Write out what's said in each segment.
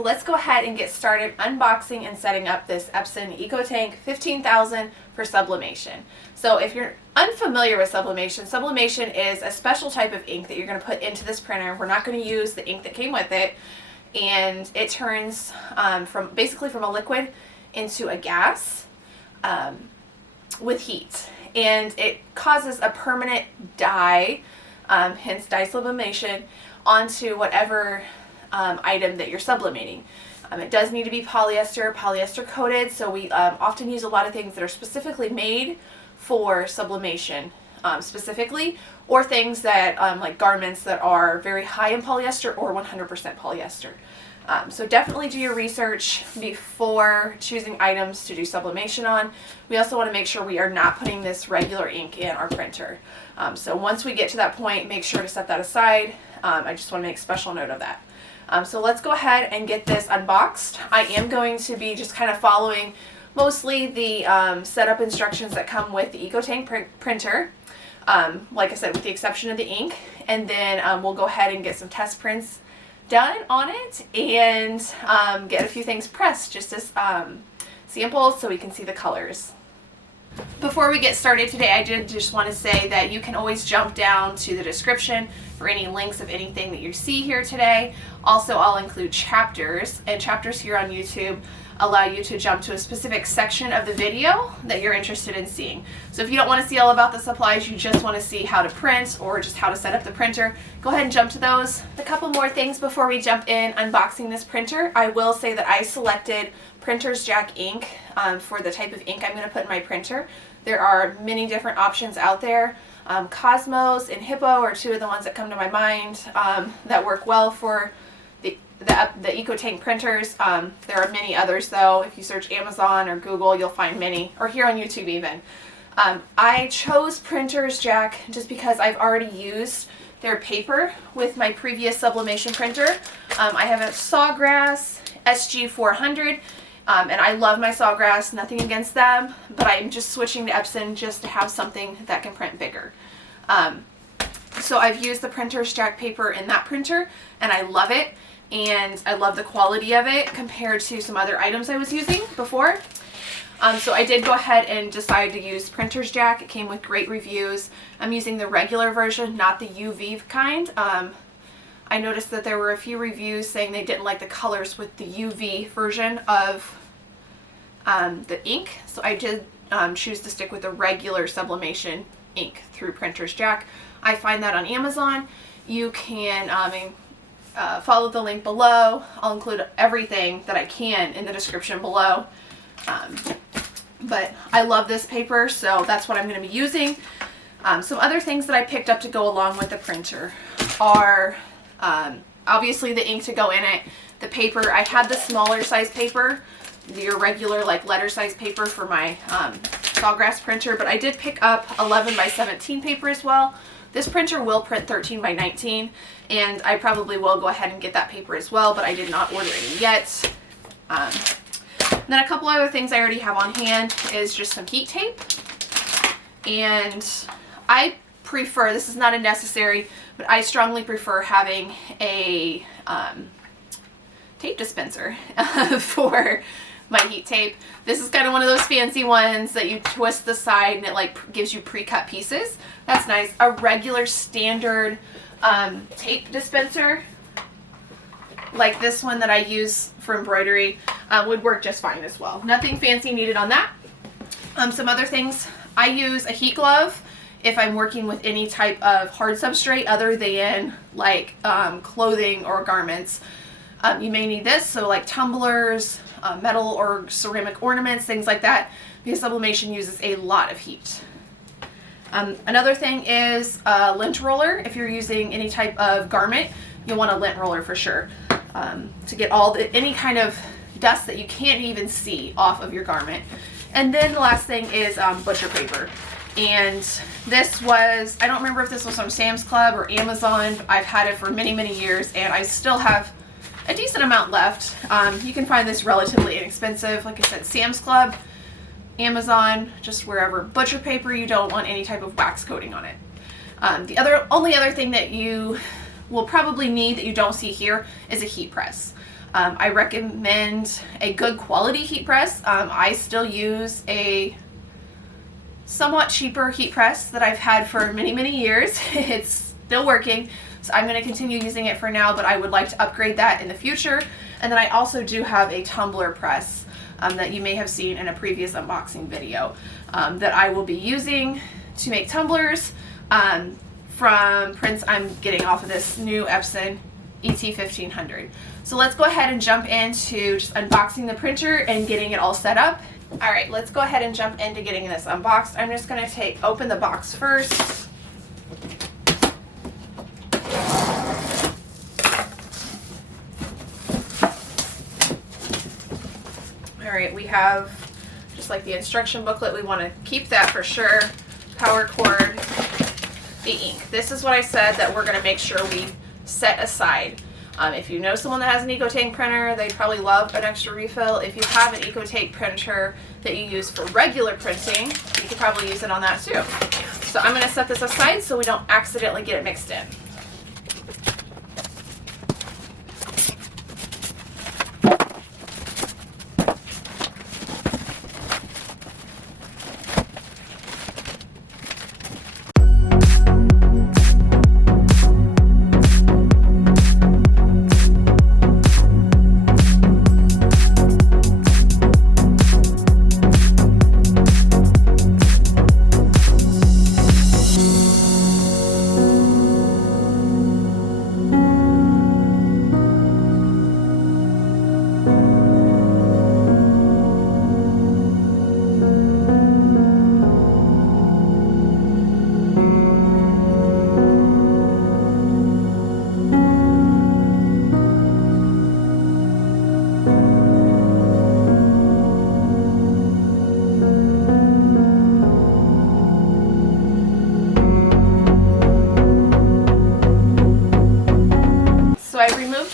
So let's go ahead and get started unboxing and setting up this Epson EcoTank 15000 for sublimation. So if you're unfamiliar with sublimation, sublimation is a special type of ink that you're going to put into this printer. We're not going to use the ink that came with it, and it turns basically from a liquid into a gas with heat, and it causes a permanent dye, hence dye sublimation, onto whatever item that you're sublimating. It does need to be polyester coated, so we often use a lot of things that are specifically made for sublimation specifically, or things that like garments that are very high in polyester or 100% polyester. So definitely do your research before choosing items to do sublimation on. We also want to make sure we are not putting this regular ink in our printer. So once we get to that point, make sure to set that aside. I just want to make special note of that. So let's go ahead and get this unboxed. I am going to be just kind of following mostly the setup instructions that come with the EcoTank printer, like I said, with the exception of the ink, and then we'll go ahead and get some test prints done on it and get a few things pressed just as samples so we can see the colors. Before we get started today, I did just want to say that you can always jump down to the description for any links of anything that you see here today. Also, I'll include chapters, and chapters here on YouTube allow you to jump to a specific section of the video that you're interested in seeing. So if you don't want to see all about the supplies, you just want to see how to print or just how to set up the printer, go ahead and jump to those. A couple more things before we jump in unboxing this printer. I will say that I selected Printer's Jack ink for the type of ink I'm going to put in my printer. There are many different options out there. Cosmos and Hippo are two of the ones that come to my mind that work well for the EcoTank printers. There are many others though. If you search Amazon or Google, you'll find many, or here on YouTube even. I chose Printer's Jack just because I've already used their paper with my previous sublimation printer. I have a Sawgrass SG400, and I love my Sawgrass, nothing against them, but I'm just switching to Epson just to have something that can print bigger. So I've used the Printer's Jack paper in that printer, and I love it. And I love the quality of it compared to some other items I was using before. So I did go ahead and decide to use Printer's Jack. It came with great reviews. I'm using the regular version, not the UV kind. I noticed that there were a few reviews saying they didn't like the colors with the UV version of the ink. So I did choose to stick with the regular sublimation ink through Printer's Jack. I find that on Amazon. You can follow the link below. I'll include everything that I can in the description below. But I love this paper, so that's what I'm going to be using. Some other things that I picked up to go along with the printer are obviously the ink to go in it, the paper. I had the smaller size paper, your regular like letter size paper for my Sawgrass printer, but I did pick up 11 by 17 paper as well. This printer will print 13 by 19, and I probably will go ahead and get that paper as well, but I did not order any yet. And then a couple other things I already have on hand is just some heat tape. And I prefer, this is not a necessary, but I strongly prefer having a tape dispenser for my heat tape. This is kind of one of those fancy ones that you twist the side and it like gives you pre-cut pieces. That's nice. A regular standard tape dispenser like this one that I use for embroidery would work just fine as well. Nothing fancy needed on that. Some other things, I use a heat glove if I'm working with any type of hard substrate other than like clothing or garments. You may need this, so like tumblers, metal or ceramic ornaments, things like that, because sublimation uses a lot of heat. Another thing is a lint roller. If you're using any type of garment, you'll want a lint roller for sure to get any kind of dust that you can't even see off of your garment. And then the last thing is butcher paper. And this was, I don't remember if this was from Sam's Club or Amazon, but I've had it for many, many years, and I still have a decent amount left. You can find this relatively inexpensive. Like I said, Sam's Club, Amazon, just wherever. Butcher paper, you don't want any type of wax coating on it. The only other thing that you will probably need that you don't see here is a heat press. I recommend a good quality heat press. I still use a somewhat cheaper heat press that I've had for many, many years. It's still working, so I'm going to continue using it for now, but I would like to upgrade that in the future. And then I also do have a tumbler press that you may have seen in a previous unboxing video that I will be using to make tumblers from prints I'm getting off of this new Epson ET-15000. So let's go ahead and jump into just unboxing the printer and getting it all set up. All right, let's go ahead and jump into getting this unboxed. I'm just going to open the box first. All right, we have just like the instruction booklet. We want to keep that for sure. Power cord, the ink. This is what I said that we're going to make sure we set aside. If you know someone that has an EcoTank printer, they probably love an extra refill. If you have an EcoTank printer that you use for regular printing, you could probably use it on that too. So I'm going to set this aside so we don't accidentally get it mixed in.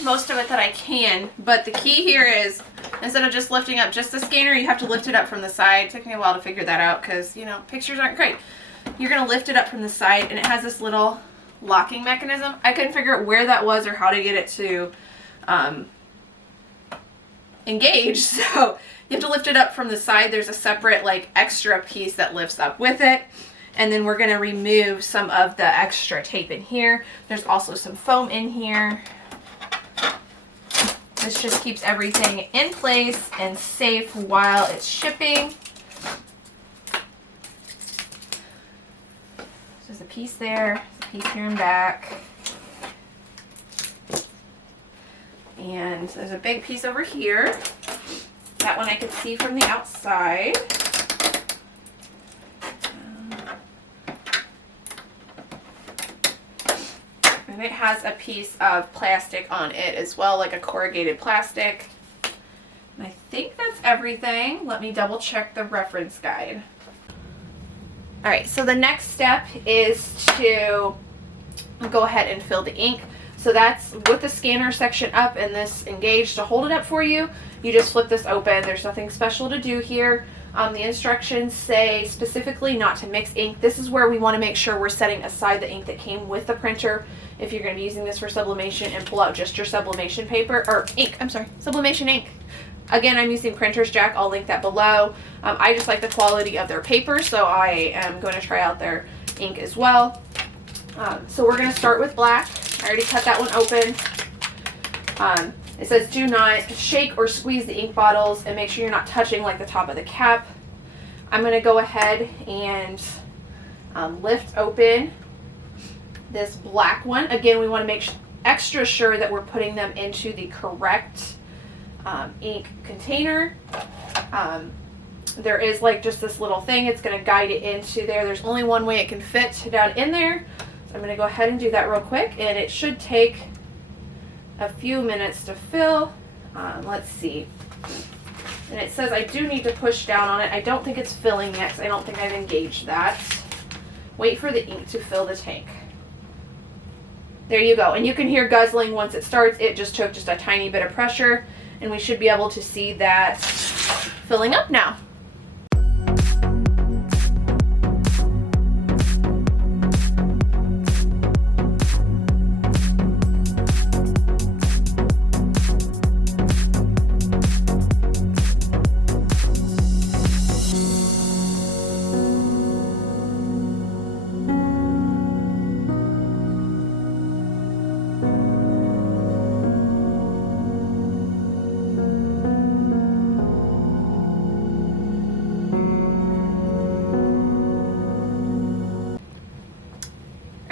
Most of it that I can, but the key here is instead of just lifting up just the scanner, you have to lift it up from the side. It took me a while to figure that out because, you know, pictures aren't great. You're going to lift it up from the side, and it has this little locking mechanism. I couldn't figure out where that was or how to get it to engage, so you have to lift it up from the side. There's a separate like extra piece that lifts up with it. And then we're going to remove some of the extra tape in here. There's also some foam in here. This just keeps everything in place and safe while it's shipping. There's a piece there, a piece here and back. And there's a big piece over here. That one I could see from the outside. And it has a piece of plastic on it as well, like a corrugated plastic. And I think that's everything. Let me double check the reference guide. All right, so the next step is to go ahead and fill the ink. So that's with the scanner section up and this engaged to hold it up for you. You just flip this open. There's nothing special to do here. The instructions say specifically not to mix ink. This is where we want to make sure we're setting aside the ink that came with the printer. If you're going to be using this for sublimation, and pull out just your sublimation paper, or ink, I'm sorry, sublimation ink. Again, I'm using Printer's Jack. I'll link that below. I just like the quality of their paper, so I am going to try out their ink as well. So we're going to start with black. I already cut that one open. It says do not shake or squeeze the ink bottles, and make sure you're not touching like the top of the cap. I'm going to go ahead and lift open this black one. Again, we want to make extra sure that we're putting them into the correct ink container. There is like just this little thing. It's going to guide it into there. There's only one way it can fit down in there. So I'm going to go ahead and do that real quick, and it should take a few minutes to fill. Let's see. And it says I do need to push down on it. I don't think it's filling yet because I don't think I've engaged that. Wait for the ink to fill the tank. There you go. And you can hear guzzling once it starts. It just took just a tiny bit of pressure, and we should be able to see that filling up now.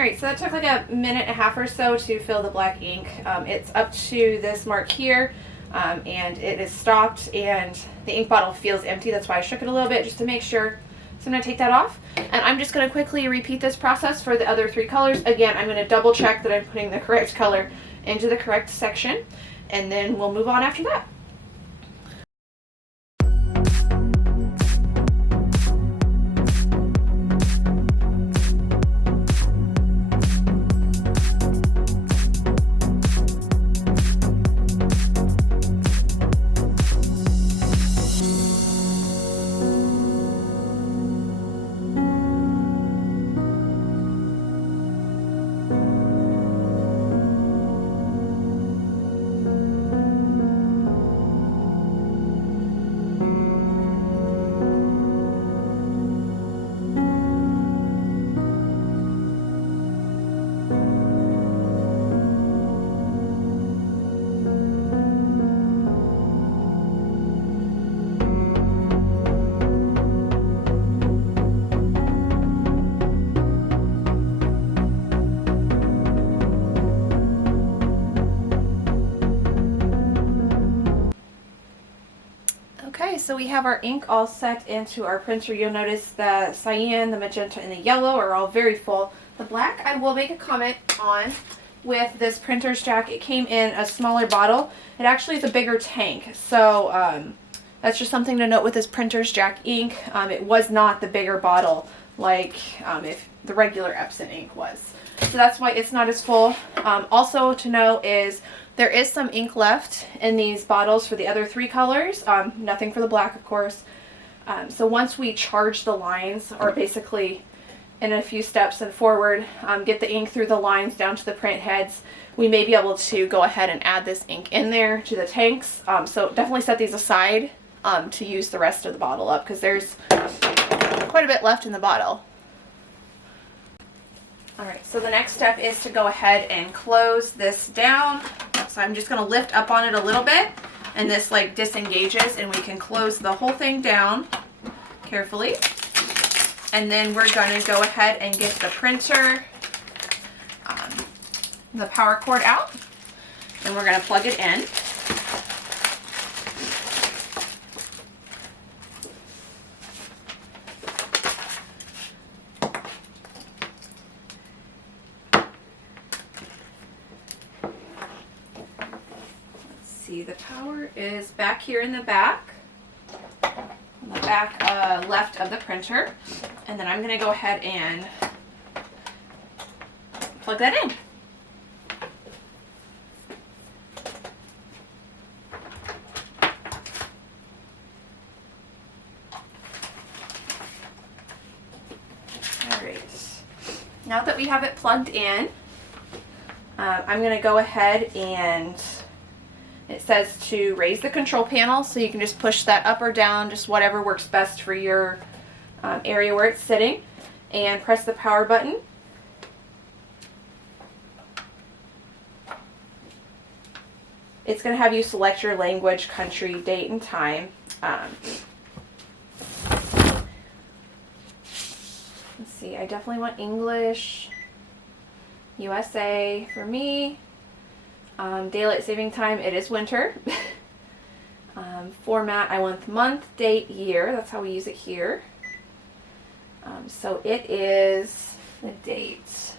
Alright, so that took like a minute and a half or so to fill the black ink. It's up to this mark here, and it is stopped, and the ink bottle feels empty. That's why I shook it a little bit just to make sure. So I'm going to take that off, and I'm just going to quickly repeat this process for the other 3 colors. Again, I'm going to double check that I'm putting the correct color into the correct section, and then we'll move on after that. Okay, so we have our ink all set into our printer. You'll notice the cyan, the magenta, and the yellow are all very full. The black, I will make a comment on with this printer's jack. It came in a smaller bottle. It actually is a bigger tank, so that's just something to note with this printer's jack ink. It was not the bigger bottle like if the regular Epson ink was. So that's why it's not as full. Also to know is there is some ink left in these bottles for the other 3 colors. Nothing for the black, of course. So once we charge the lines, or basically in a few steps and forward, get the ink through the lines down to the print heads, we may be able to go ahead and add this ink in there to the tanks. So definitely set these aside to use the rest of the bottle up, because there's quite a bit left in the bottle. Alright, so the next step is to go ahead and close this down. So I'm just going to lift up on it a little bit, and this like disengages, and we can close the whole thing down carefully. And then we're going to go ahead and get the printer, the power cord out, and we're going to plug it in. The power is back here in the back, left of the printer, and then I'm going to go ahead and plug that in. Alright, now that we have it plugged in, I'm going to go ahead and it says to raise the control panel, so you can just push that up or down, just whatever works best for your area where it's sitting, and press the power button. It's going to have you select your language, country, date, and time. Let's see, I definitely want English, USA for me. Daylight saving time, it is winter. Format, I want the month, date, year. That's how we use it here. So it is the date.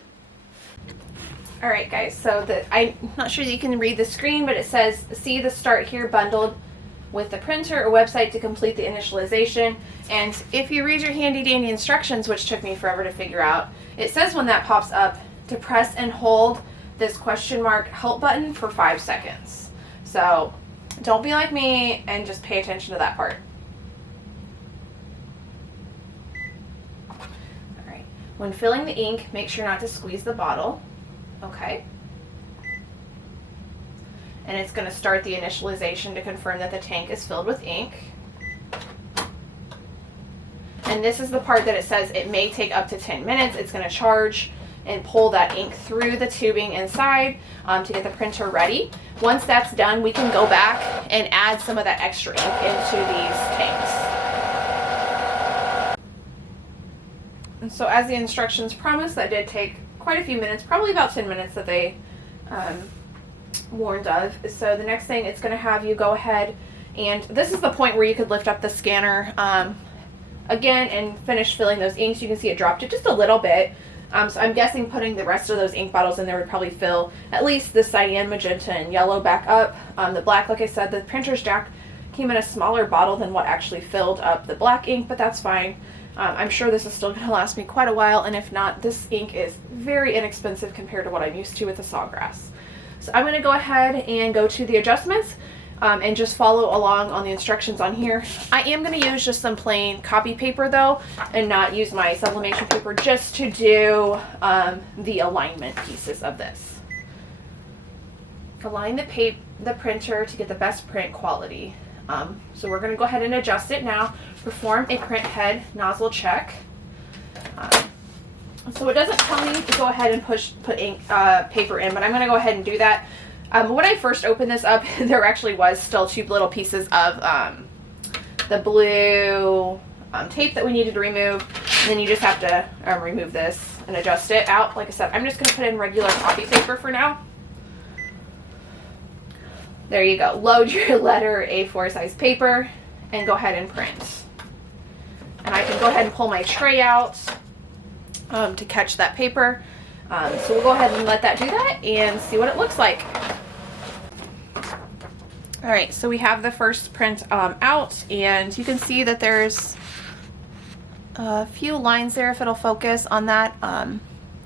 Alright guys, so I'm not sure that you can read the screen, but it says, see the start here bundled with the printer or website to complete the initialization. And if you read your handy dandy instructions, which took me forever to figure out, it says when that pops up to press and hold this question mark help button for 5 seconds. So don't be like me and just pay attention to that part. Alright, when filling the ink, make sure not to squeeze the bottle. Okay. And it's going to start the initialization to confirm that the tank is filled with ink. And this is the part that it says it may take up to 10 minutes. It's going to charge and pull that ink through the tubing inside to get the printer ready. Once that's done, we can go back and add some of that extra ink into these tanks. And so as the instructions promise, that did take quite a few minutes, probably about 10 minutes that they warned of. So the next thing, it's going to have you go ahead, and this is the point where you could lift up the scanner again and finish filling those inks. You can see it dropped it just a little bit. So I'm guessing putting the rest of those ink bottles in there would probably fill at least the cyan, magenta, and yellow back up. The black, like I said, the printer's jack came in a smaller bottle than what actually filled up the black ink, but that's fine. I'm sure this is still going to last me quite a while, and if not, this ink is very inexpensive compared to what I'm used to with the Sawgrass. So I'm going to go ahead and go to the adjustments and just follow along on the instructions on here. I am going to use just some plain copy paper though, and not use my sublimation paper, just to do the alignment pieces of this. Align the printer to get the best print quality. So we're going to go ahead and adjust it now. Perform a print head nozzle check. So it doesn't tell me to go ahead and put ink paper in, but I'm going to go ahead and do that. When I first opened this up, there actually was still 2 little pieces of the blue tape that we needed to remove. And then you just have to remove this and adjust it out. Like I said, I'm just going to put in regular copy paper for now. There you go. Load your letter A4 size paper and go ahead and print. And I can go ahead and pull my tray out to catch that paper. So we'll go ahead and let that do that and see what it looks like. Alright, so we have the first print out, and you can see that there's a few lines there if it'll focus on that.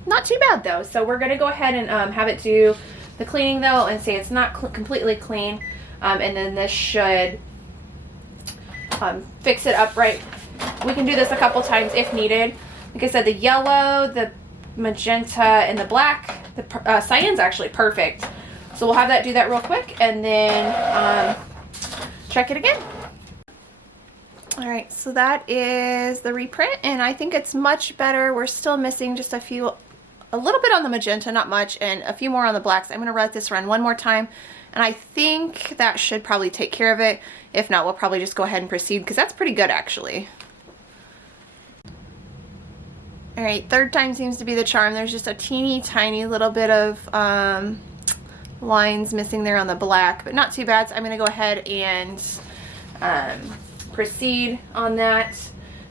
Not too bad though. So we're going to go ahead and have it do the cleaning though, and say it's not completely clean, and then this should fix it up right. We can do this a couple times if needed. Like I said, the yellow, the magenta, and the black, the cyan's actually perfect. So we'll have that do that real quick, and then check it again. Alright, so that is the reprint, and I think it's much better. We're still missing just a little bit on the magenta, not much, and a few more on the blacks. I'm going to let this run one more time, and I think that should probably take care of it. If not, we'll probably just go ahead and proceed, because that's pretty good actually. Alright, third time seems to be the charm. There's just a teeny tiny little bit of lines missing there on the black, but not too bad. So I'm going to go ahead and proceed on that.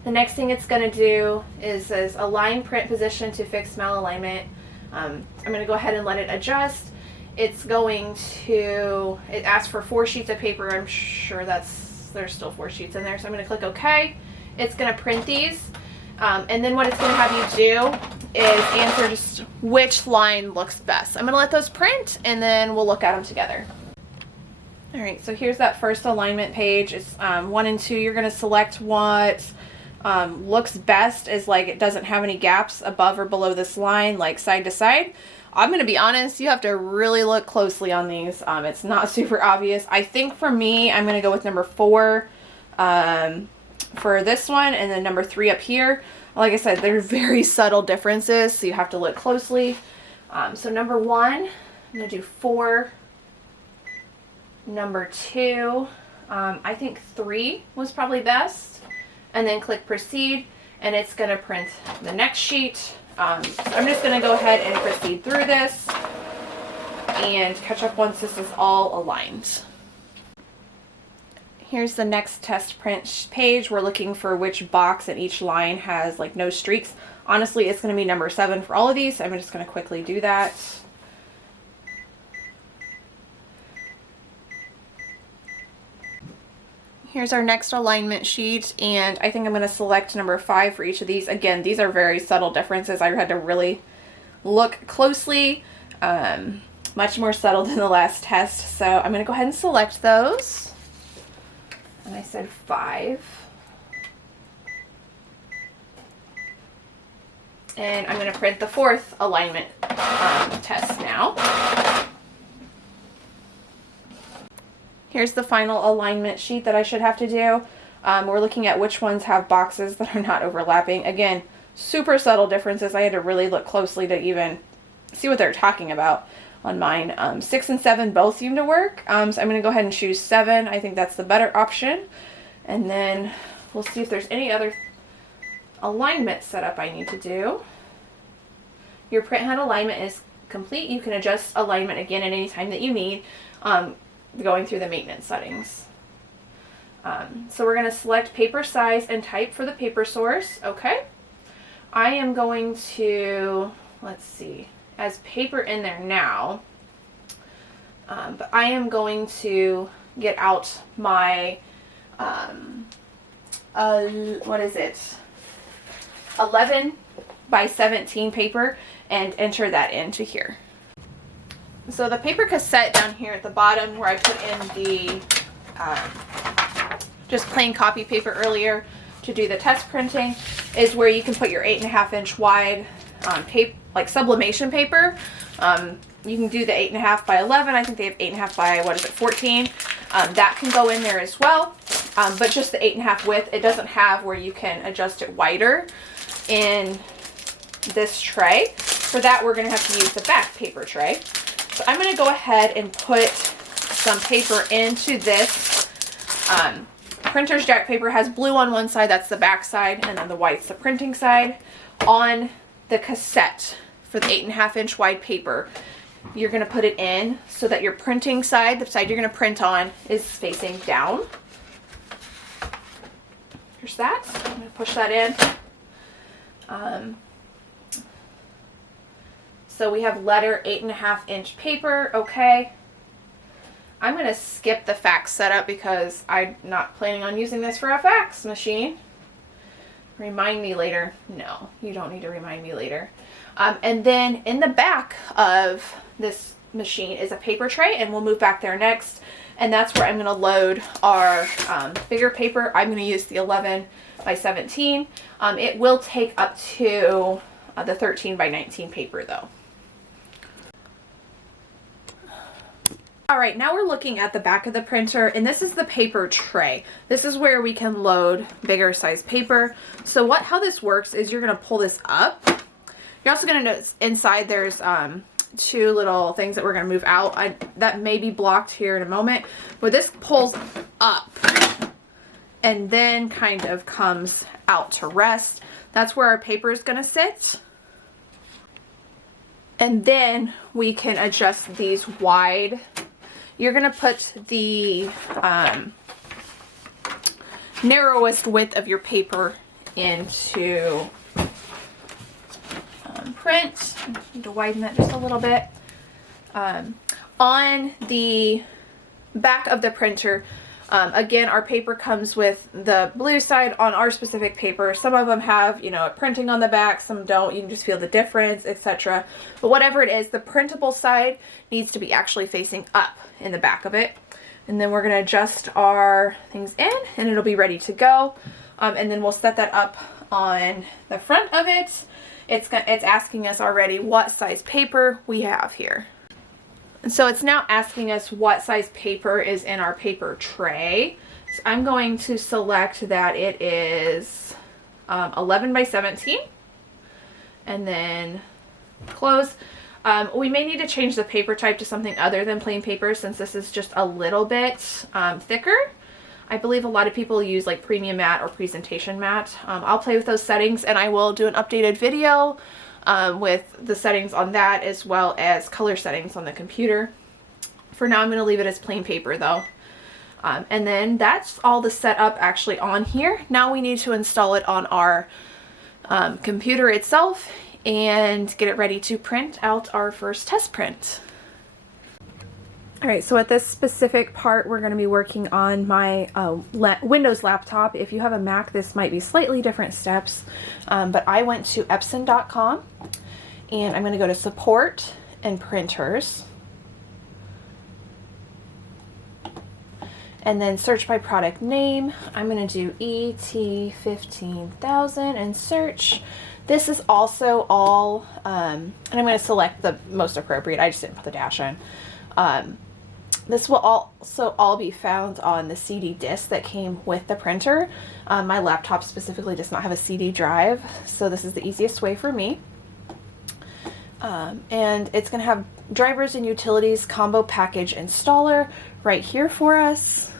The next thing it's going to do is says align print position to fix malalignment. I'm going to go ahead and let it adjust. It's going to, it asks for 4 sheets of paper. I'm sure there's still 4 sheets in there. So I'm going to click OK. It's going to print these. And then what it's going to have you do is answer just which line looks best. I'm going to let those print, and then we'll look at them together. Alright, so here's that first alignment page. It's 1 and 2. You're going to select what looks best, is like it doesn't have any gaps above or below this line, like side to side. I'm going to be honest, you have to really look closely on these. It's not super obvious. I think for me, I'm going to go with number 4 for this one, and then number 3 up here. Like I said, they're very subtle differences, so you have to look closely. So number 1, I'm going to do 4. Number 2, I think 3 was probably best. And then click proceed, and it's going to print the next sheet. So I'm just going to go ahead and proceed through this and catch up once this is all aligned. Here's the next test print page. We're looking for which box in each line has like no streaks. Honestly, it's going to be number 7 for all of these. So I'm just going to quickly do that. Here's our next alignment sheet, and I think I'm going to select number 5 for each of these. Again, these are very subtle differences. I had to really look closely. Much more subtle than the last test. So I'm going to go ahead and select those. And I said 5. And I'm going to print the 4th alignment test now. Here's the final alignment sheet that I should have to do. We're looking at which ones have boxes that are not overlapping. Again, super subtle differences. I had to really look closely to even see what they're talking about on mine. 6 and 7 both seem to work. So I'm going to go ahead and choose 7. I think that's the better option. And then we'll see if there's any other alignment setup I need to do. your print head alignment is complete, you can adjust alignment again at any time that you need, going through the maintenance settings. So we're going to select paper size and type for the paper source. Okay. I am going to, let's see, as paper in there now, but I am going to get out my, what is it, 11 by 17 paper and enter that into here. So the paper cassette down here at the bottom where I put in the just plain copy paper earlier to do the test printing is where you can put your 8.5 inch wide paper, like sublimation paper. You can do the 8.5 by 11. I think they have 8.5 by, what is it, 14. That can go in there as well, but just the 8.5 width. It doesn't have where you can adjust it wider in this tray. For that, we're going to have to use the back paper tray. So I'm going to go ahead and put some paper into this. Printer's jack paper has blue on one side, that's the back side, and then the white's the printing side. On the cassette for the 8.5 inch wide paper, you're going to put it in so that your printing side, the side you're going to print on, is facing down. Here's that. I'm going to push that in. So we have letter 8.5 inch paper. Okay. I'm going to skip the fax setup because I'm not planning on using this for a fax machine. Remind me later. No, you don't need to remind me later. And then in the back of this machine is a paper tray, and we'll move back there next. And that's where I'm going to load our bigger paper. I'm going to use the 11 by 17. It will take up to the 13 by 19 paper though. All right, now we're looking at the back of the printer, and this is the paper tray. This is where we can load bigger size paper. So how this works is you're going to pull this up. You're also going to notice inside there's two little things that we're going to move out. That may be blocked here in a moment, but this pulls up and then kind of comes out to rest. That's where our paper is going to sit. And then we can adjust these wide. You're going to put the narrowest width of your paper into print. I need to widen that just a little bit. On the back of the printer, again, our paper comes with the blue side on our specific paper. Some of them have, you know, printing on the back, some don't. You can just feel the difference, etc. But whatever it is, the printable side needs to be actually facing up in the back of it. And then we're going to adjust our things in, and it'll be ready to go. And then we'll set that up on the front of it. It's asking us already what size paper we have here. And so it's now asking us what size paper is in our paper tray. So I'm going to select that it is 11 by 17 and then close. We may need to change the paper type to something other than plain paper since this is just a little bit thicker. I believe a lot of people use like premium matte or presentation matte. I'll play with those settings, and I will do an updated video with the settings on that as well as color settings on the computer. For now, I'm going to leave it as plain paper though. And then that's all the setup actually on here. Now we need to install it on our computer itself and get it ready to print out our first test print. Alright, so at this specific part we're going to be working on my Windows laptop. If you have a Mac, this might be slightly different steps, but I went to Epson.com and I'm going to go to Support and Printers and then search by product name. I'm going to do ET-15000 and search. This is also all, and I'm going to select the most appropriate. I just didn't put the dash in. This will also all be found on the CD disc that came with the printer. My laptop specifically does not have a CD drive, so this is the easiest way for me. And it's going to have drivers and utilities combo package installer right here for us.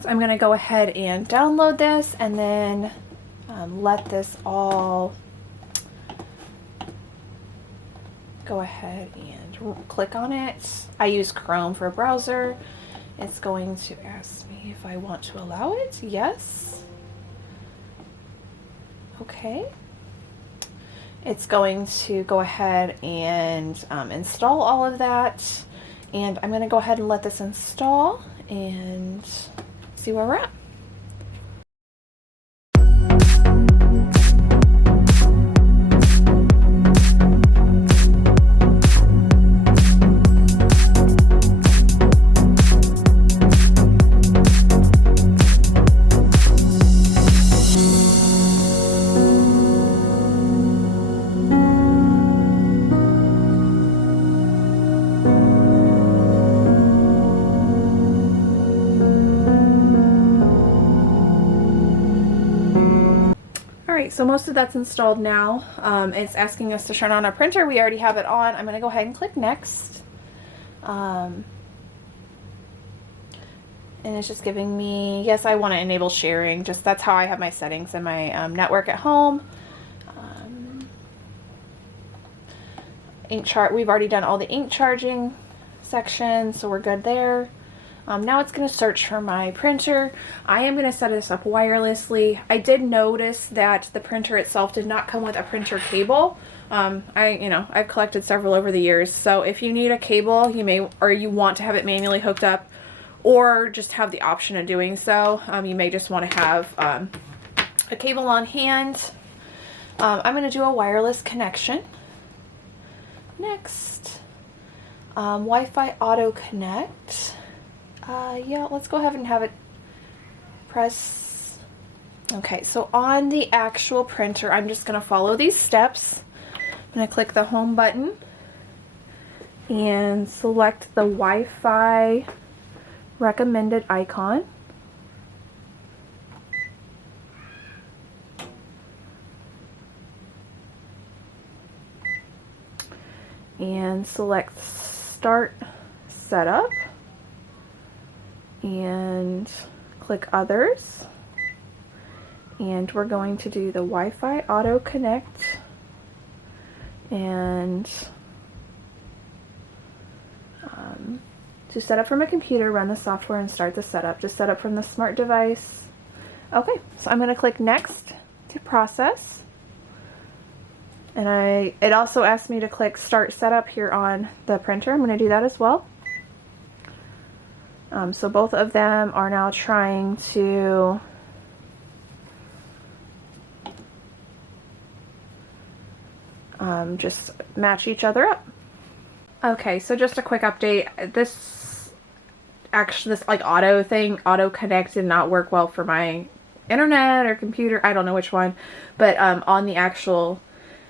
So I'm going to go ahead and download this and then let this all go ahead and click on it. I use Chrome for a browser. It's going to ask me if I want to allow it. Yes. Okay. It's going to go ahead and install all of that. And I'm going to go ahead and let this install and see where we're at. So most of that's installed now. It's asking us to turn on our printer. We already have it on. I'm going to go ahead and click next. And it's just giving me, yes, I want to enable sharing. Just that's how I have my settings in my network at home. Ink chart, we've already done all the ink charging sections, so we're good there. Now it's going to search for my printer. I am going to set this up wirelessly. I did notice that the printer itself did not come with a printer cable. I've collected several over the years. So if you need a cable, you may, or you want to have it manually hooked up, or just have the option of doing so, you may just want to have a cable on hand. I'm going to do a wireless connection. Next, Wi-Fi auto connect. Yeah, let's go ahead and have it press. Okay, so on the actual printer, I'm just going to follow these steps. I'm going to click the home button and select the Wi-Fi recommended icon. And select Start Setup. And click Others, and we're going to do the Wi-Fi Auto Connect, and to set up from a computer, run the software and start the setup. Just set up from the smart device. Okay, so I'm going to click Next to process, and it also asked me to click Start Setup here on the printer. I'm going to do that as well. So both of them are now trying to just match each other up. Okay, so just a quick update. This like auto connect did not work well for my internet or computer. I don't know which one, but on the actual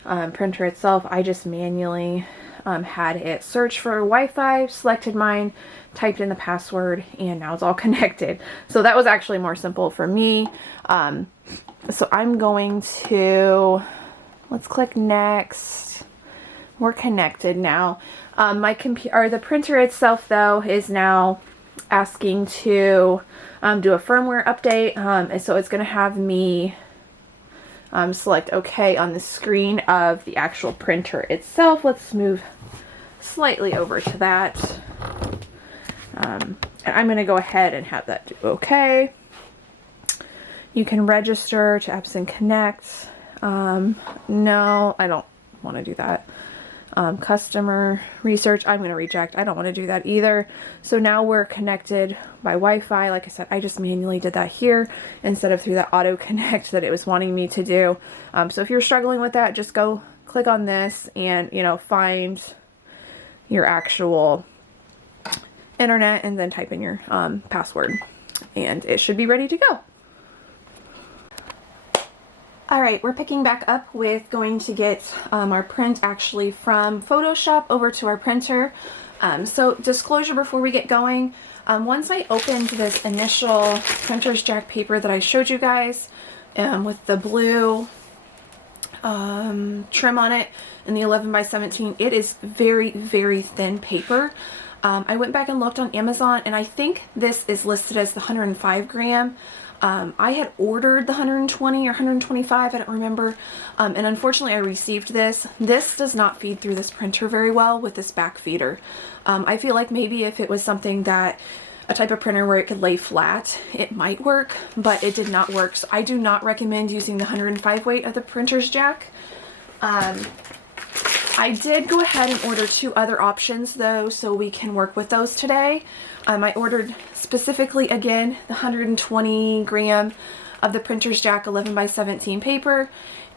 printer itself, I just manually had it search for Wi-Fi, selected mine, typed in the password, and now it's all connected. So that was actually more simple for me. So I'm going to, let's click next. We're connected now. My computer, or the printer itself though, is now asking to do a firmware update. So it's going to have me select OK on the screen of the actual printer itself. Let's move slightly over to that. And I'm going to go ahead and have that do OK. You can register to Epson Connect. No, I don't want to do that. Customer research, I'm going to reject. I don't want to do that either. So now we're connected by Wi-Fi. Like I said, I just manually did that here instead of through the auto connect that it was wanting me to do. So if you're struggling with that, just go click on this and, find your actual internet and then type in your password, and it should be ready to go. Alright, we're picking back up with going to get our print actually from Photoshop over to our printer. So disclosure before we get going, once I opened this initial printer's jack paper that I showed you guys with the blue trim on it and the 11x17, it is very, very thin paper. I went back and looked on Amazon, and I think this is listed as the 105 gram. I had ordered the 120 or 125, I don't remember, and unfortunately I received this. This does not feed through this printer very well with this back feeder. I feel like maybe if it was something that, a type of printer where it could lay flat, it might work, but it did not work. So I do not recommend using the 105 weight of the printer's jack. I did go ahead and order 2 other options though, so we can work with those today. I ordered specifically, again, the 120 gram of the printer's jack 11x17 paper,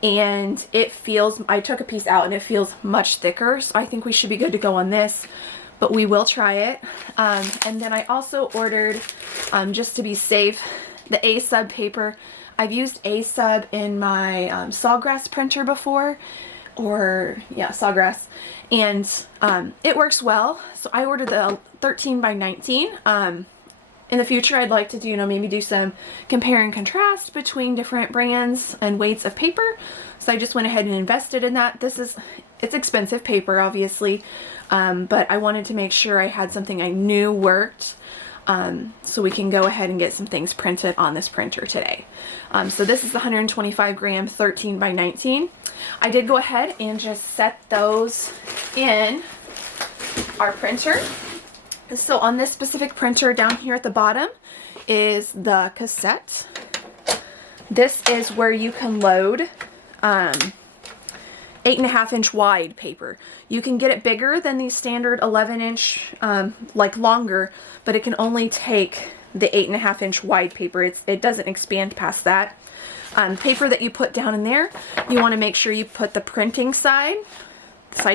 and it feels, I took a piece out and it feels much thicker, so I think we should be good to go on this, but we will try it. And then I also ordered, just to be safe, the A-Sub paper. I've used A-Sub in my Sawgrass printer before, or yeah, Sawgrass, and it works well. So I ordered the 13x19. In the future, I'd like to do, maybe do some compare and contrast between different brands and weights of paper. So I just went ahead and invested in that. It's expensive paper, obviously, but I wanted to make sure I had something I knew worked, so we can go ahead and get some things printed on this printer today. So this is the 125 gram 13x19. I did go ahead and just set those in our printer. So on this specific printer down here at the bottom is the cassette. This is where you can load 8.5 inch wide paper. You can get it bigger than the standard 11 inch, like longer, but it can only take the 8.5 inch wide paper. It doesn't expand past that. Paper that you put down in there, you want to make sure you put the printing side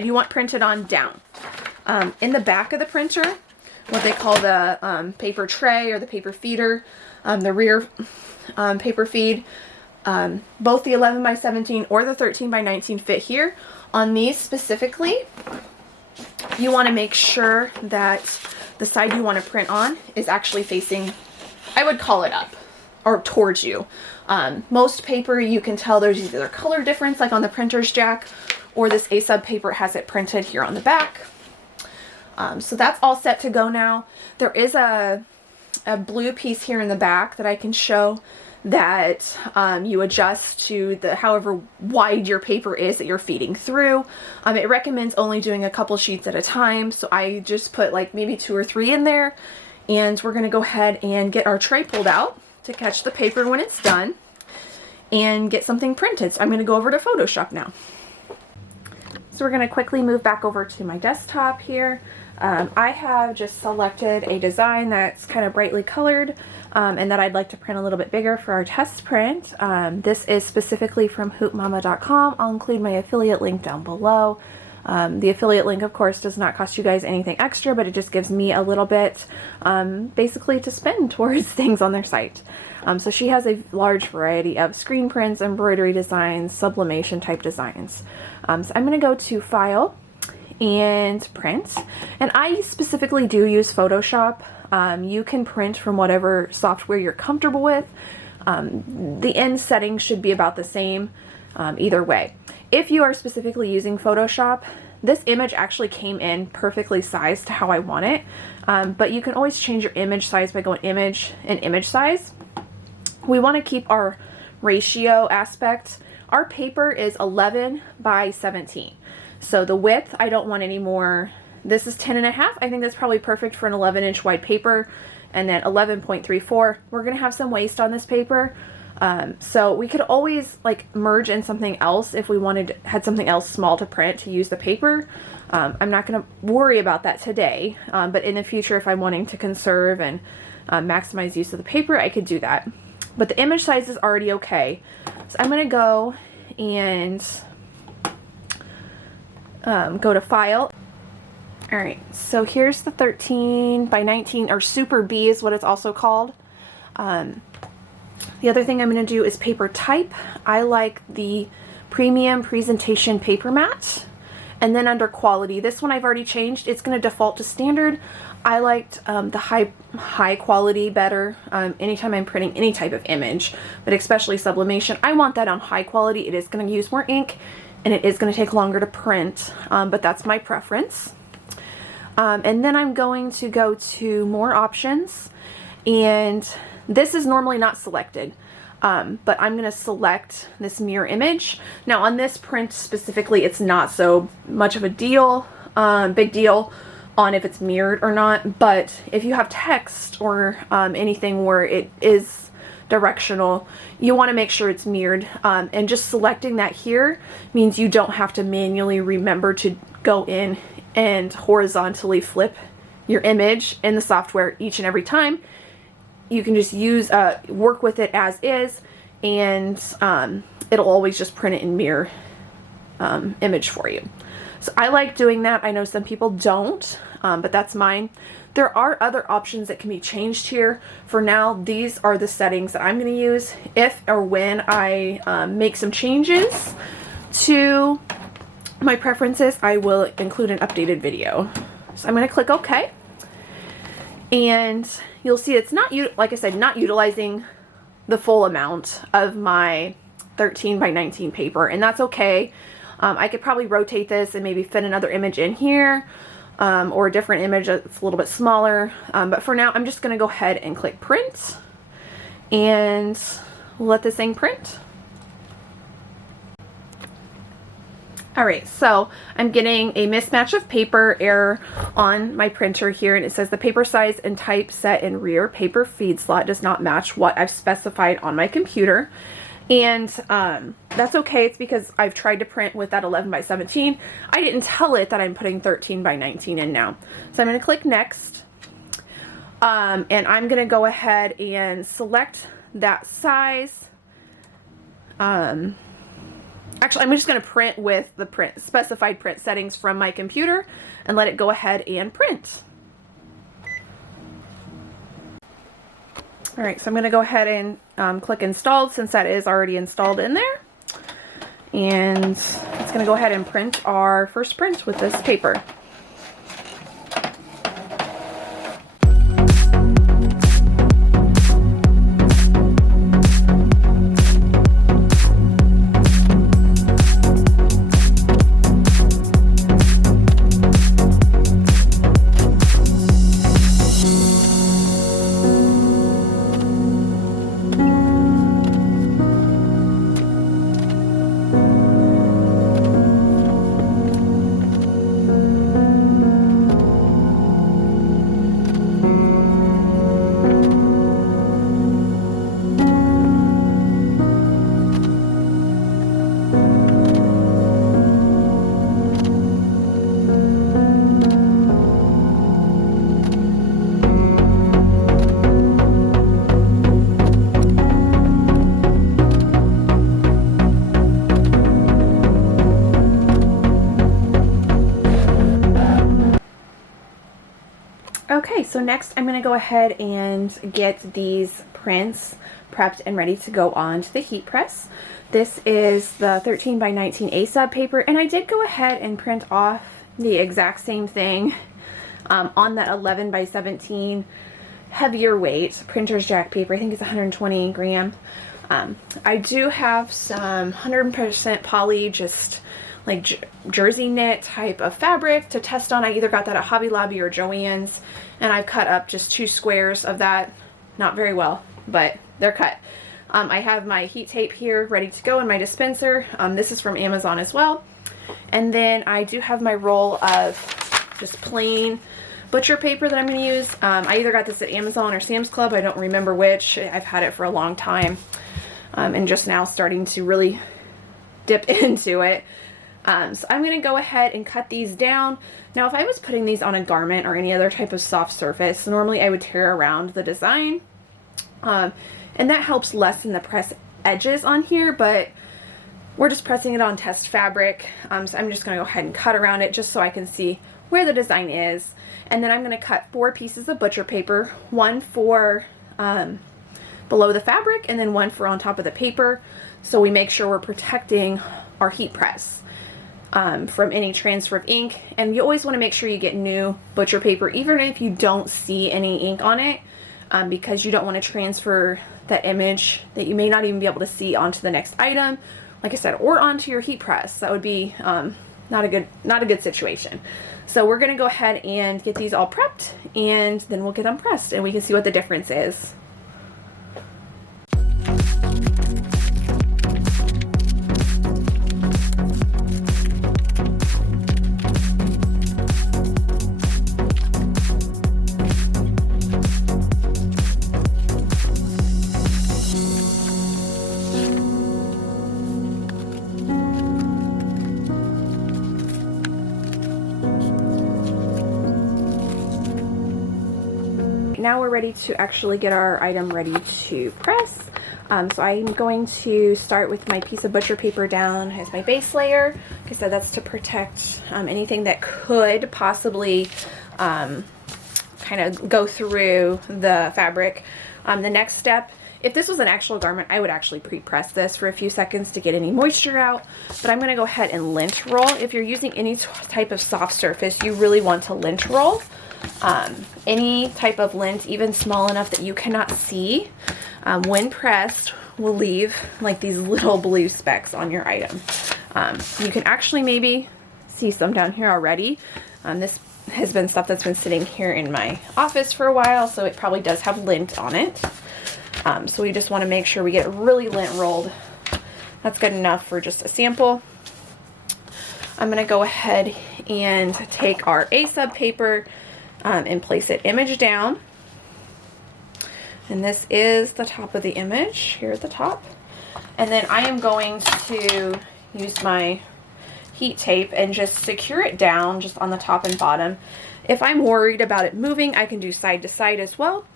you want printed on down. In the back of the printer, what they call the paper tray or the paper feeder, the rear paper feed, both the 11x17 or the 13x19 fit here. On these specifically, you want to make sure that the side you want to print on is actually facing, I would call it up or towards you. Most paper, you can tell there's either a color difference like on the printer's jack, or this A-Sub paper has it printed here on the back. So that's all set to go now. There is a blue piece here in the back that I can show that you adjust to the however wide your paper is that you're feeding through. It recommends only doing a couple sheets at a time, so I just put like maybe 2 or 3 in there, and we're going to go ahead and get our tray pulled out to catch the paper when it's done and get something printed. So I'm going to go over to Photoshop now. So we're going to quickly move back over to my desktop here. I have just selected a design that's kind of brightly colored, and that I'd like to print a little bit bigger for our test print. This is specifically from hoopmama.com. I'll include my affiliate link down below. The affiliate link, of course, does not cost you guys anything extra, but it just gives me a little bit basically to spend towards things on their site. So she has a large variety of screen prints, embroidery designs, sublimation type designs. So I'm going to go to File and Print, and I specifically do use Photoshop. You can print from whatever software you're comfortable with. The end settings should be about the same either way. If you are specifically using Photoshop, this image actually came in perfectly sized to how I want it, but you can always change your image size by going Image and Image Size. We want to keep our ratio aspect. Our paper is 11x17. So the width, I don't want any more. This is 10.5. I think that's probably perfect for an 11 inch wide paper. And then 11.34. We're going to have some waste on this paper. So we could always like merge in something else if we had something else small to print to use the paper. I'm not going to worry about that today. But in the future, if I'm wanting to conserve and maximize use of the paper, I could do that. But the image size is already okay. So I'm going to go and go to File. Alright, so here's the 13x19, or Super B is what it's also called. The other thing I'm going to do is paper type. I like the Premium Presentation Paper Mat. And then under quality, this one I've already changed. It's going to default to standard. I liked the high quality better anytime I'm printing any type of image, but especially sublimation. I want that on high quality. It is going to use more ink, and it is going to take longer to print, but that's my preference. And then I'm going to go to More Options, and This is normally not selected, but I'm going to select this mirror image. Now on this print specifically, it's not so much of a deal, big deal on if it's mirrored or not, but if you have text or anything where it is directional, you want to make sure it's mirrored, and just selecting that here means you don't have to manually remember to go in and horizontally flip your image in the software each and every time. You can just use work with it as is, and it'll always just print it in mirror image for you. So I like doing that. I know some people don't, but that's mine. There are other options that can be changed here. For now, these are the settings that I'm going to use. If or when I make some changes to my preferences, I will include an updated video. So I'm going to click OK. And you'll see it's not, like I said, not utilizing the full amount of my 13 by 19 paper, and that's okay. I could probably rotate this and maybe fit another image in here, or a different image that's a little bit smaller. But for now, I'm just going to go ahead and click print and let this thing print. Alright, so I'm getting a mismatch of paper error on my printer here, and it says the paper size and type set in rear paper feed slot does not match what I've specified on my computer. And that's okay. It's because I've tried to print with that 11 by 17. I didn't tell it that I'm putting 13 by 19 in now. So I'm going to click next. And I'm going to go ahead and select that size. Actually, I'm just going to print with the specified print settings from my computer and let it go ahead and print. Alright, so I'm going to go ahead and click installed, since that is already installed in there. And it's going to go ahead and print our first print with this paper. Okay, so next I'm going to go ahead and get these prints prepped and ready to go on to the heat press. This is the 13 by 19 ASAP paper, and I did go ahead and print off the exact same thing on that 11 by 17 heavier weight printer's jack paper. I think it's 120 gram. I do have some 100% poly, just like jersey knit type of fabric to test on. I either got that at Hobby Lobby or Joann's, and I've cut up just 2 squares of that. Not very well, but they're cut. I have my heat tape here ready to go in my dispenser. This is from Amazon as well. And then I do have my roll of just plain butcher paper that I'm going to use. I either got this at Amazon or Sam's Club. I don't remember which. I've had it for a long time, and just now starting to really dip into it. So I'm going to go ahead and cut these down. Now, if I was putting these on a garment or any other type of soft surface, normally I would tear around the design, and that helps lessen the press edges on here, but we're just pressing it on test fabric, so I'm just going to go ahead and cut around it just so I can see where the design is. And then I'm going to cut 4 pieces of butcher paper, one for below the fabric and then one for on top of the paper, so we make sure we're protecting our heat press from any transfer of ink. And you always want to make sure you get new butcher paper, even if you don't see any ink on it, because you don't want to transfer that image that you may not even be able to see onto the next item, like I said, or onto your heat press. That would be not a good situation. So we're going to go ahead and get these all prepped, and then we'll get them pressed and we can see what the difference is. now we're ready to actually get our item ready to press. So I'm going to start with my piece of butcher paper down as my base layer. Like I said, that's to protect anything that could possibly kind of go through the fabric. The next step, if this was an actual garment, I would actually pre-press this for a few seconds to get any moisture out, but I'm going to go ahead and lint roll. If you're using any type of soft surface, you really want to lint roll. Any type of lint, even small enough that you cannot see, when pressed, will leave like these little blue specks on your item. You can actually maybe see some down here already. This has been stuff that's been sitting here in my office for a while, so it probably does have lint on it. So we just want to make sure we get it really lint rolled. That's good enough for just a sample. I'm going to go ahead and take our A-sub paper and place it image down. And this is the top of the image, here at the top. And then I am going to use my heat tape and just secure it down just on the top and bottom. If I'm worried about it moving, I can do side to side as well.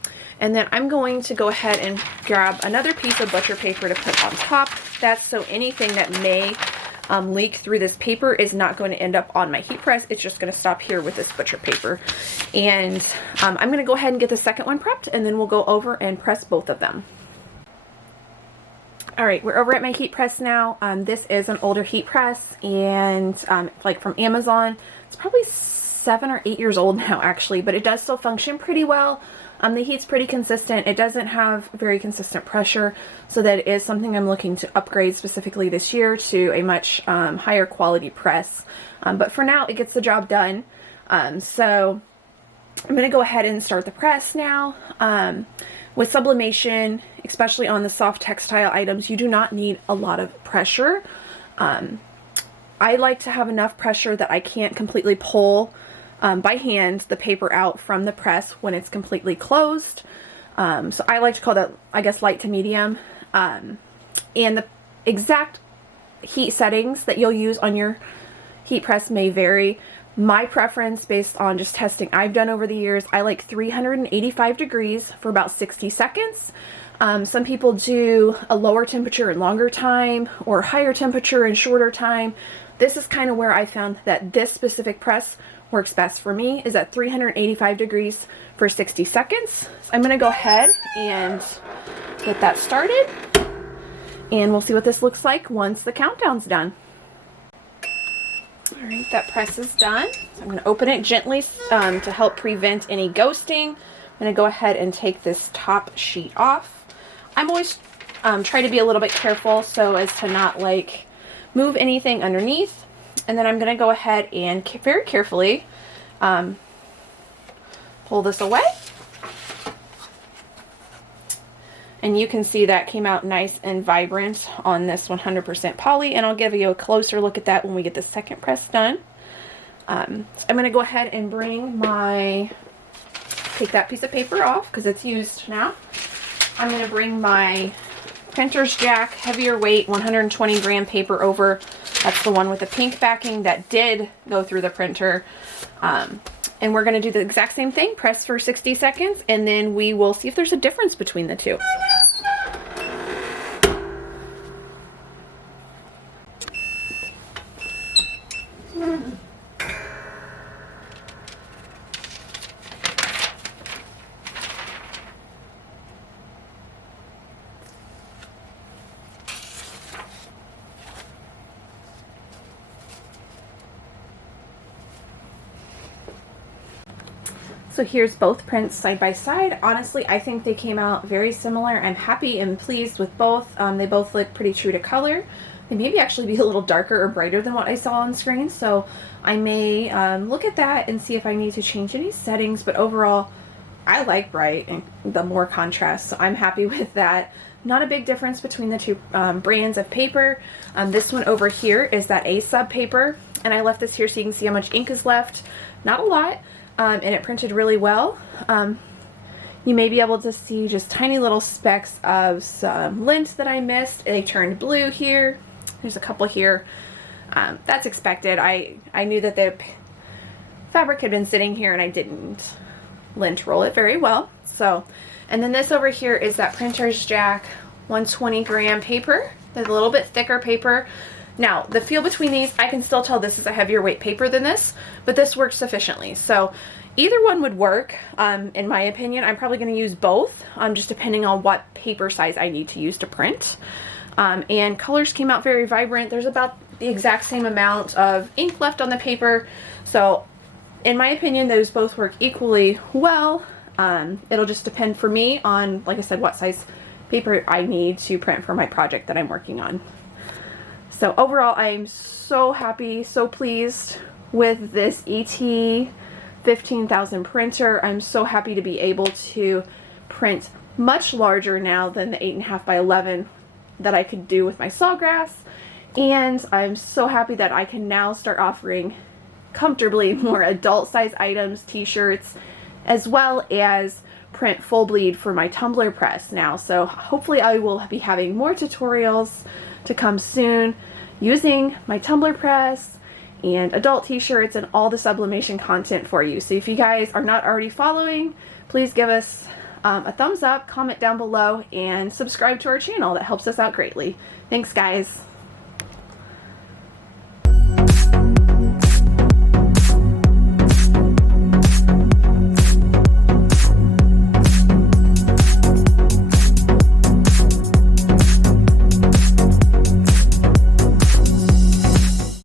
And then I'm going to go ahead and grab another piece of butcher paper to put on top. That's so anything that may leak through this paper is not going to end up on my heat press. It's just going to stop here with this butcher paper. And I'm going to go ahead and get the second one prepped, and then we'll go over and press both of them. All right, we're over at my heat press now. This is an older heat press, and like from Amazon. It's probably 7 or 8 years old now, actually, but it does still function pretty well. The heat's pretty consistent. It doesn't have very consistent pressure, so that is something I'm looking to upgrade specifically this year to a much higher quality press. But for now, it gets the job done. So I'm going to go ahead and start the press now. With sublimation, especially on the soft textile items, you do not need a lot of pressure. I like to have enough pressure that I can't completely pull by hand the paper out from the press when it's completely closed. So I like to call that, I guess, light to medium. And the exact heat settings that you'll use on your heat press may vary. My preference, based on just testing I've done over the years, I like 385 degrees for about 60 seconds. Some people do a lower temperature and longer time, or higher temperature and shorter time. This is kind of where I found that this specific press works best for me, is at 385 degrees for 60 seconds. So I'm going to go ahead and get that started, and we'll see what this looks like once the countdown's done. All right, that press is done. So I'm going to open it gently to help prevent any ghosting. I'm going to go ahead and take this top sheet off. I'm always try to be a little bit careful so as to not like move anything underneath. And then I'm going to go ahead and very carefully pull this away. And you can see that came out nice and vibrant on this 100% poly. And I'll give you a closer look at that when we get the second press done. So I'm going to go ahead and take that piece of paper off because it's used now. I'm going to bring my printer's jack, heavier weight, 120 gram paper over. That's the one with the pink backing that did go through the printer. And we're going to do the exact same thing, press for 60 seconds, and then we will see if there's a difference between the two. So here's both prints side by side. Honestly, I think they came out very similar. I'm happy and pleased with both. They both look pretty true to color. They maybe actually be a little darker or brighter than what I saw on screen, so I may look at that and see if I need to change any settings, but overall, I like bright and the more contrast, so I'm happy with that. Not a big difference between the two brands of paper. This one over here is that A-sub paper, and I left this here so you can see how much ink is left. Not a lot. And it printed really well. You may be able to see just tiny little specks of some lint that I missed. They turned blue here. There's a couple here. That's expected. I knew that the fabric had been sitting here and I didn't lint roll it very well. So, and then this over here is that Printer's Jack 120 gram paper. There's a little bit thicker paper. Now, the feel between these, I can still tell this is a heavier weight paper than this, but this works sufficiently. So either one would work, in my opinion. I'm probably going to use both, just depending on what paper size I need to use to print. And colors came out very vibrant. There's about the exact same amount of ink left on the paper. So in my opinion, those both work equally well. It'll just depend for me on, like I said, what size paper I need to print for my project that I'm working on. So overall, I'm so happy, so pleased with this ET-15000 printer. I'm so happy to be able to print much larger now than the 8.5 by 11 that I could do with my Sawgrass. And I'm so happy that I can now start offering comfortably more adult size items, t-shirts, as well as print full bleed for my tumbler press now. So hopefully I will be having more tutorials to come soon using my tumbler press and adult t-shirts and all the sublimation content for you. So if you guys are not already following, please give us a thumbs up, comment down below, and subscribe to our channel. That helps us out greatly. Thanks, guys.